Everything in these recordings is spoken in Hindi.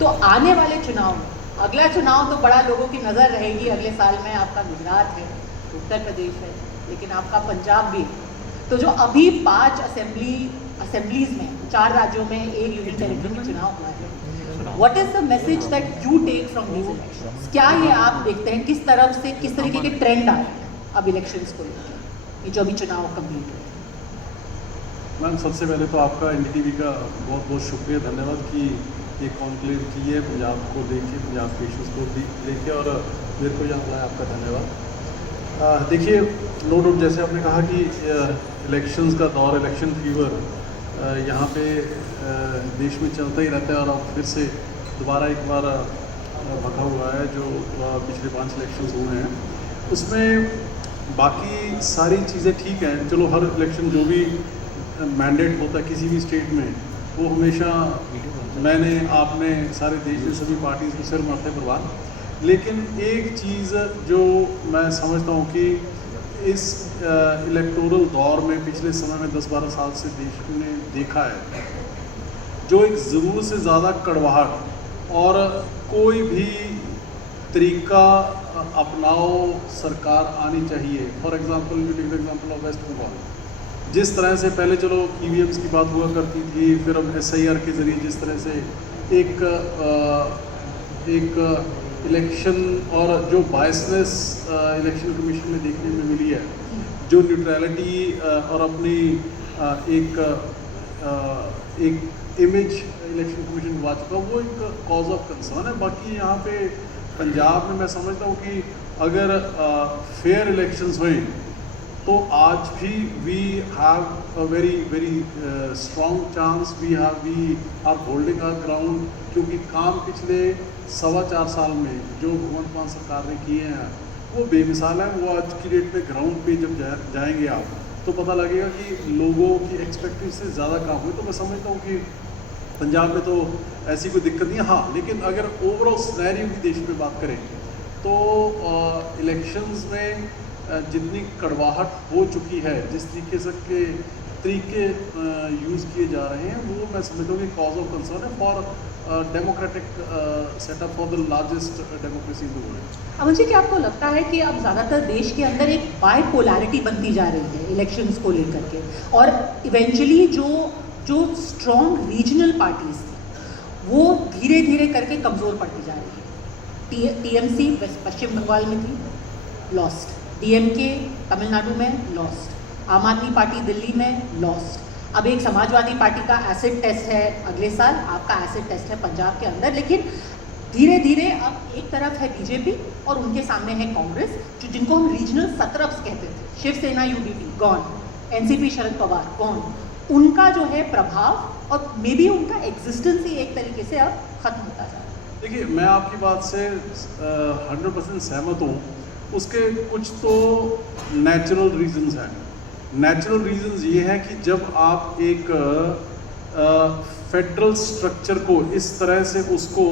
तो आने वाले चुनाव में, अगला चुनाव तो बड़ा लोगों की नज़र रहेगी अगले साल में, आपका गुजरात है, उत्तर प्रदेश है, लेकिन आपका पंजाब भी है। तो जो अभी 5 असेंबलीज में 4 राज्यों में एक यूनियन टेरिटरी में चुनाव हुआ है, what is the message that you take from these elections? क्या ये आप देखते हैं किस तरफ से, किस तरीके के ट्रेंड आ रहे हैं अब इलेक्शंस को लेकर, ये जो अभी चुनाव कंप्लीट हुए? मैम, सबसे पहले तो आपका एनडीटीवी का बहुत बहुत शुक्रिया, धन्यवाद कि ये कॉन्क्लेव की है पंजाब को लेके, पंजाब के इशूज़ को लेके, और मेरे को यहाँ बुलाया, आपका धन्यवाद। देखिए, नो डाउट जैसे आपने कहा कि इलेक्शंस का दौर, इलेक्शन फीवर यहाँ पे देश में चलता ही रहता है, और अब फिर से दोबारा एक बार भखा हुआ है जो पिछले 5 इलेक्शंस हुए हैं। उसमें बाकी सारी चीज़ें ठीक हैं, चलो हर इलेक्शन जो भी मैंडेट होता है किसी भी स्टेट में, वो हमेशा मैंने आपने सारे देश में सभी पार्टीज़ को सिर मारते परवान। लेकिन एक चीज़ जो मैं समझता हूँ कि इस इलेक्टोरल दौर में पिछले समय में 10-12 साल से देश ने देखा है, जो एक ज़रूरत से ज़्यादा कड़वाहट और कोई भी तरीका अपनाओ सरकार आनी चाहिए। For example, you take the example of West Bengal. जिस तरह से पहले चलो ईवीएम्स की बात हुआ करती थी, फिर अब एसआईआर के ज़रिए जिस तरह से एक इलेक्शन और जो बायसनेस इलेक्शन कमीशन में देखने में मिली है, जो न्यूट्रलिटी और अपनी एक इमेज इलेक्शन कमीशन बना चुका, वो एक कॉज ऑफ कंसर्न है। बाकी यहाँ पे पंजाब में मैं समझता हूँ कि अगर फेयर इलेक्शंस हुए तो आज भी we have a very very strong chance, we are holding our ground, क्योंकि काम पिछले 4.25 साल में जो भगवंत मान सरकार ने किए हैं वो बेमिसाल है। वो आज की डेट में ग्राउंड पे जब जाएंगे आप तो पता लगेगा कि लोगों की एक्सपेक्टेशन से ज़्यादा काम हुए। तो मैं समझता हूँ कि पंजाब में तो ऐसी कोई दिक्कत नहीं है। हाँ, लेकिन अगर ओवरऑल सिनेरियो की देश में बात करें तो इलेक्शंस में जितनी कड़वाहट हो चुकी है, जिस तरीके से के तरीके यूज़ किए जा रहे हैं, वो मैं समझता हूँ कि कॉज ऑफ कंसर्न है for democratic setup, for the largest democracy in the world. अब मुझे क्या आपको लगता है कि अब ज़्यादातर देश के अंदर एक बाइपोलैरिटी बनती जा रही है इलेक्शंस को लेकर के, और इवेंचुअली जो स्ट्रॉन्ग रीजनल पार्टीज थी वो धीरे धीरे करके कमज़ोर पड़ती जा रही है। टीएमसी पश्चिम बंगाल में थी, लॉस्ट। डीएमके तमिलनाडु में, लॉस्ट। आम आदमी पार्टी दिल्ली में, लॉस्ट। अब एक समाजवादी पार्टी का एसिड टेस्ट है अगले साल, आपका एसिड टेस्ट है पंजाब के अंदर। लेकिन धीरे धीरे अब एक तरफ है बीजेपी और उनके सामने है कांग्रेस, जो जिनको हम रीजनल सत्रप्स कहते थे। Shiv Sena UDP gone, NCP Sharad Pawar gone. उनका जो है प्रभाव और मे बी उनका एग्जिस्टेंस ही एक तरीके से अब खत्म होता जा रहा है। देखिए, मैं आपकी बात से 100% सहमत हूँ। उसके कुछ तो नेचुरल रीजंस हैं। नेचुरल रीजंस ये हैं कि जब आप एक फेडरल स्ट्रक्चर को इस तरह से उसको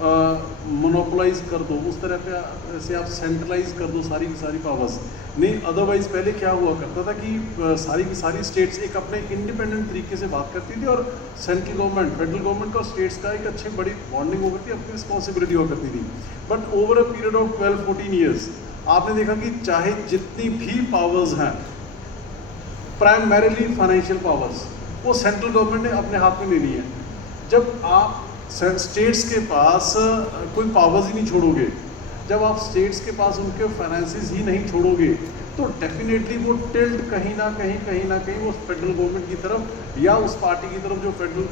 मोनोपोलाइज कर दो, उस तरह पे से आप सेंट्रलाइज कर दो सारी की सारी पावर्स। नहीं, अदरवाइज पहले क्या हुआ करता था कि सारी की सारी स्टेट्स एक अपने इंडिपेंडेंट तरीके से बात करती थी, और सेंट्रल गवर्नमेंट, फेडरल गवर्नमेंट का स्टेट्स का एक अच्छी बड़ी बॉन्डिंग हो करती, अपनी रिस्पॉन्सिबिलिटी हुआ करती थी। But over a period of 12-14 years आपने देखा कि चाहे जितनी भी पावर्स हैं, प्राइमरीली फाइनेंशियल पावर्स, वो सेंट्रल गवर्नमेंट ने अपने हाथ में ले ली है। जब आप स्टेट्स के पास कोई पावर्स ही नहीं छोड़ोगे, जब आप स्टेट्स के पास उनके फाइनेंसेस ही नहीं छोड़ोगे, तो डेफिनेटली वो टिल्ट कहीं ना कहीं वो फेडरल गवर्नमेंट की तरफ या उस पार्टी की तरफ जो फेडरल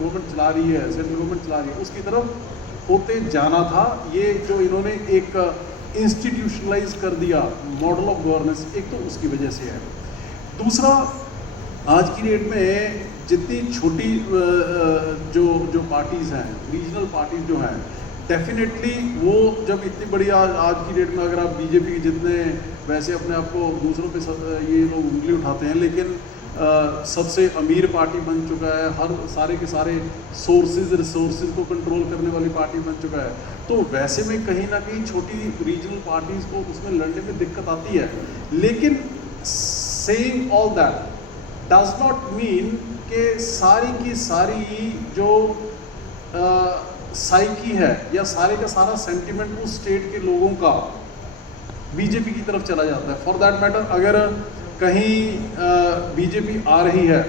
गवर्नमेंट चला रही है, सेंट्रल गवर्नमेंट चला रही है, उसकी तरफ होते जाना था। ये जो इन्होंने एक इंस्टीट्यूशनलाइज कर दिया मॉडल ऑफ गवर्नेंस, एक तो उसकी वजह से है। दूसरा, आज की डेट में जितनी छोटी जो पार्टीज़ हैं, रीजनल पार्टीज जो हैं, डेफिनेटली वो जब इतनी बड़ी आज की डेट में अगर आप बीजेपी के जितने, वैसे अपने आप को दूसरों पे ये लोग उंगली उठाते हैं, लेकिन सबसे अमीर पार्टी बन चुका है, हर सारे के सारे रिसोर्सेज को कंट्रोल करने वाली पार्टी बन चुका है, तो वैसे में कहीं ना कहीं छोटी रीजनल पार्टीज़ को उसमें लड़ने में दिक्कत आती है। लेकिन saying all that does not mean कि सारी की सारी जो साइकी है या सारे का सारा सेंटिमेंट उस स्टेट के लोगों का बीजेपी की तरफ चला जाता है। फॉर दैट मैटर अगर कहीं बीजेपी आ रही है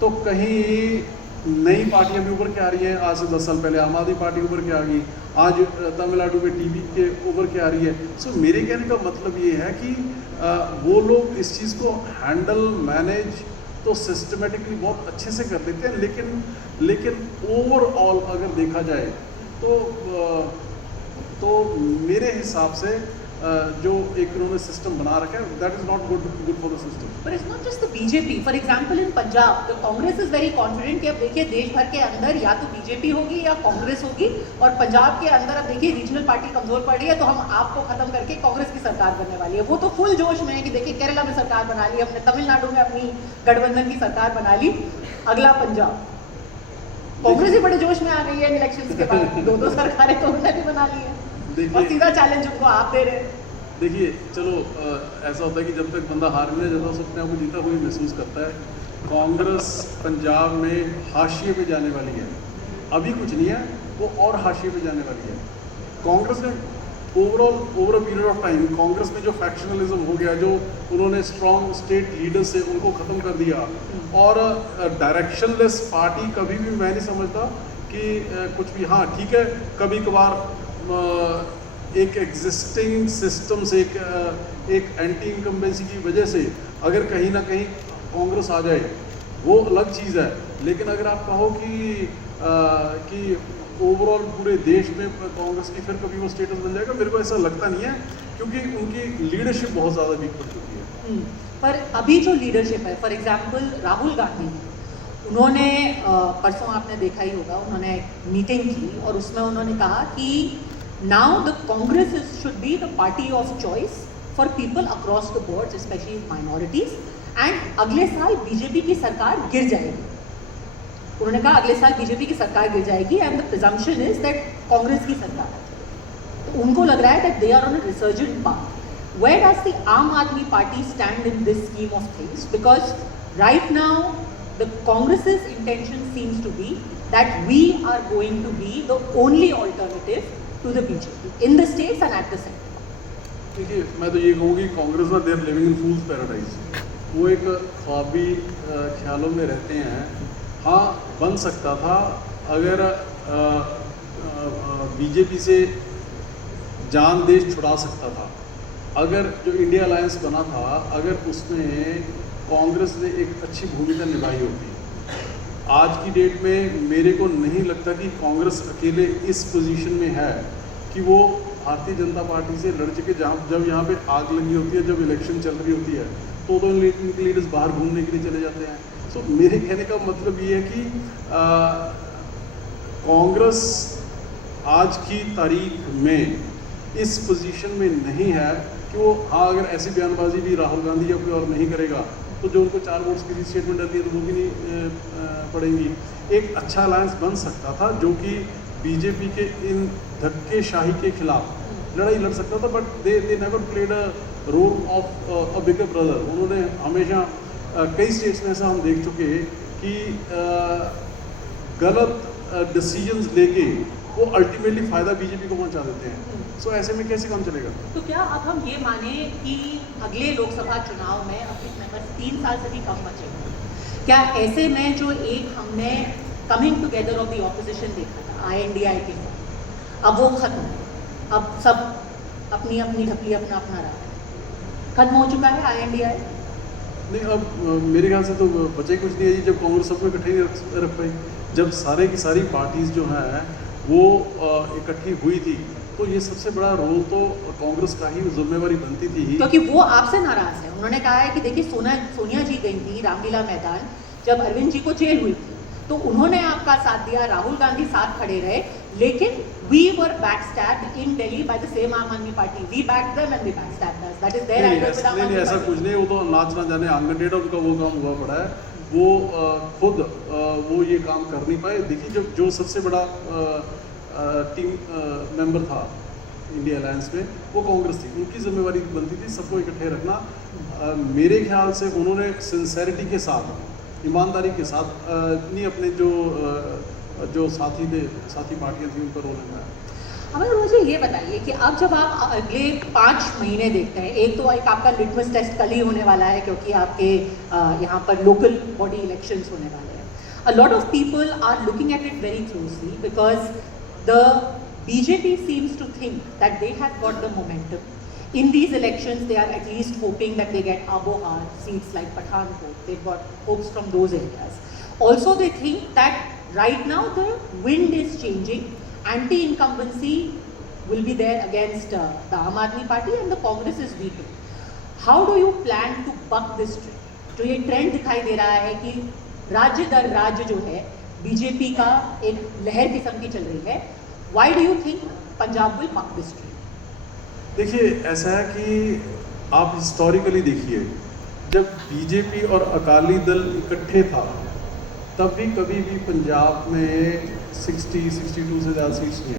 तो कहीं नई पार्टियां भी उभर के आ रही हैं। आज से 10 साल पहले आम आदमी पार्टी उभर के आ गई, आज तमिलनाडु में टीवी के उभर के आ रही है। सो मेरे कहने का मतलब ये है कि वो लोग इस चीज़ को हैंडल मैनेज तो सिस्टमेटिकली बहुत अच्छे से कर देते हैं, लेकिन ओवरऑल अगर देखा जाए तो मेरे हिसाब से जो एक उन्होंने सिस्टम बना रखा है that is not good for the system. But it's not just the BJP. For example, in Punjab, the Congress is very confident कि अब देखिए देश भर के अंदर या तो बीजेपी होगी या कांग्रेस होगी, और पंजाब के अंदर अब देखिए रीजनल पार्टी कमजोर पड़ रही है तो हम आपको खत्म करके कांग्रेस की सरकार बनने वाली है। वो तो फुल जोश में है कि देखिए केरला में सरकार बना ली, हमने तमिलनाडु में अपनी गठबंधन की सरकार बना ली, अगला पंजाब। कांग्रेस ही बड़े जोश में आ गई है इलेक्शन के बाद, दो सरकारें तो उन्होंने भी बना ली है और सीधा चैलेंज उनको आप दे रहे हैं। देखिए चलो ऐसा होता है कि जब तक बंदा हार नहीं जाता उस अपने आप को जीता हुआ महसूस करता है। कांग्रेस पंजाब में हाशिए पे जाने वाली है, अभी कुछ नहीं है, वो और हाशिए पे जाने वाली है। कांग्रेस ने over a period of time Congress में जो फैक्शनलिज्म हो गया, जो उन्होंने स्ट्रॉन्ग स्टेट लीडर्स से उनको ख़त्म कर दिया, और डायरेक्शनलेस पार्टी कभी भी मैं नहीं समझता कि कुछ भी, हाँ ठीक है कभी कभार एक एग्जिस्टिंग सिस्टम से एक एंटी इनकम्बेंसी की वजह से अगर कहीं ना कहीं कांग्रेस आ जाए वो अलग चीज़ है। लेकिन अगर आप कहो कि ओवरऑल पूरे देश में कांग्रेस की फिर कभी वो स्टेटस बन जाएगा, मेरे को ऐसा लगता नहीं है, क्योंकि उनकी लीडरशिप बहुत ज़्यादा वीक पड़ चुकी है। पर अभी जो लीडरशिप है, फॉर एग्जांपल राहुल गांधी, उन्होंने परसों आपने देखा ही होगा, उन्होंने मीटिंग की और उसमें उन्होंने कहा कि now the Congress should be the party of choice for people across the boards, especially minorities, and अगले साल बीजेपी की सरकार गिर जाएगी। उन्होंने कहा अगले साल बीजेपी की सरकार गिर जाएगी and the presumption is that Congress की सरकार है। तो उनको लग रहा है that they are on a resurgent path. Where does the Aam Aadmi Party stand in this scheme of things? Because right now the Congress's intention seems to be that we are going to be the only alternative to the BJP in the states and at the center. देखिए मैं तो ये कहूँगी कांग्रेस में देर लिविंग इन फूल्स पैराडाइज, वो एक ख्वाबी ख्यालों में रहते हैं। हाँ बन सकता था अगर बीजेपी से जान देश छुड़ा सकता था, अगर जो इंडिया अलायंस बना था अगर उसमें कांग्रेस ने एक अच्छी भूमिका निभाई होती। आज की डेट में मेरे को नहीं लगता कि कांग्रेस अकेले इस पोजीशन में है कि वो भारतीय जनता पार्टी से लड़ सके। जब यहाँ पे आग लगी होती है, जब इलेक्शन चल रही होती है तो इनके लीडर्स बाहर घूमने के लिए चले जाते हैं। सो मेरे कहने का मतलब ये है कि कांग्रेस आज की तारीख में इस पोजीशन में नहीं है कि वो, हाँ अगर ऐसी बयानबाजी भी राहुल गांधी या कोई और नहीं करेगा तो जो उनको 4 वोट्स की स्टेटमेंट डालती है तो वो भी नहीं पड़ेंगी। एक अच्छा अलायंस बन सकता था जो कि बीजेपी के इन धक्केशाही के खिलाफ लड़ाई लड़ सकता था, but they never played a role of a bigger brother. उन्होंने हमेशा कई स्टेट्स में ऐसा हम देख चुके हैं कि गलत डिसीजंस लेके वो अल्टीमेटली फ़ायदा बीजेपी को पहुंचा देते हैं। सो ऐसे में कैसे काम चलेगा? तो क्या अब हम ये माने कि अगले लोकसभा चुनाव में अब बस 3 साल से भी कम बचेगा, क्या ऐसे में जो एक हमने coming together of the opposition देखा था INDI के, अब वो खत्म, अब सब अपनी अपनी ढपली अपना अपना रहा है, खत्म हो चुका है INDI? नहीं, अब मेरे ख्याल से तो बचे कुछ नहीं है। जब कांग्रेस सबको इकट्ठे नहीं रख पाई, जब सारे की सारी पार्टीज जो हैं वो इकट्ठी हुई थी, तो ये सबसे बड़ा रोल तो कांग्रेस का ही जिम्मेवारी बनती थी। क्योंकि वो आपसे नाराज है। उन्होंने कहा है कि देखिए सोनिया जी गई थी रामलीला मैदान जब अरविंद जी को जेल हुई थी, तो उन्होंने आपका साथ दिया, राहुल गांधी साथ खड़े रहे, लेकिन we were backstabbed in Delhi by the same Aam Aadmi Party. We backed them and they backstabbed us. That is their angle with Aam Aadmi. ऐसा कुछ नहीं, वो तो नाच ना जाने आंगन टेढ़ा उनका वो काम हुआ पड़ा है। वो खुद वो ये काम कर नहीं पाए। देखिए जो सबसे बड़ा टीम मेंबर था इंडिया अलायंस में वो कांग्रेस थी, उनकी जिम्मेवारी बनती थी सबको इकट्ठे रखना। मेरे ख्याल से उन्होंने सिंसेरिटी के साथ, ईमानदारी के साथ नहीं अपने जो जो साथी पार्टियां थी उनका रोल निभाया। अमर, मुझे ये बताइए कि अब जब आप अगले 5 महीने देखते हैं, एक तो एक आपका लिटमस टेस्ट कल ही होने वाला है क्योंकि आपके यहाँ पर लोकल बॉडी इलेक्शंस होने वाले हैं. A lot of people are looking at it very closely because the BJP seems to think that they have got the momentum. In these elections, they are at least hoping that they get Abohar, seats like Pathankot. They've got hopes from those areas. Also, they think that right now the wind is changing. Anti-incumbency will be there against the Aam Aadmi Party and the Congress is weakened. How do you plan to buck this trend? जो ये ट्रेंड दिखाई दे रहा है कि राज्य दर राज्य जो है बीजेपी का एक लहर किस्म की चल रही है. Why do you think Punjab will buck this trend? देखिए, ऐसा है कि आप हिस्टोरिकली देखिए, जब बीजेपी और अकाली दल इकट्ठे था तब भी कभी भी पंजाब में 60-62 से ज़्यादा सीट्स नहीं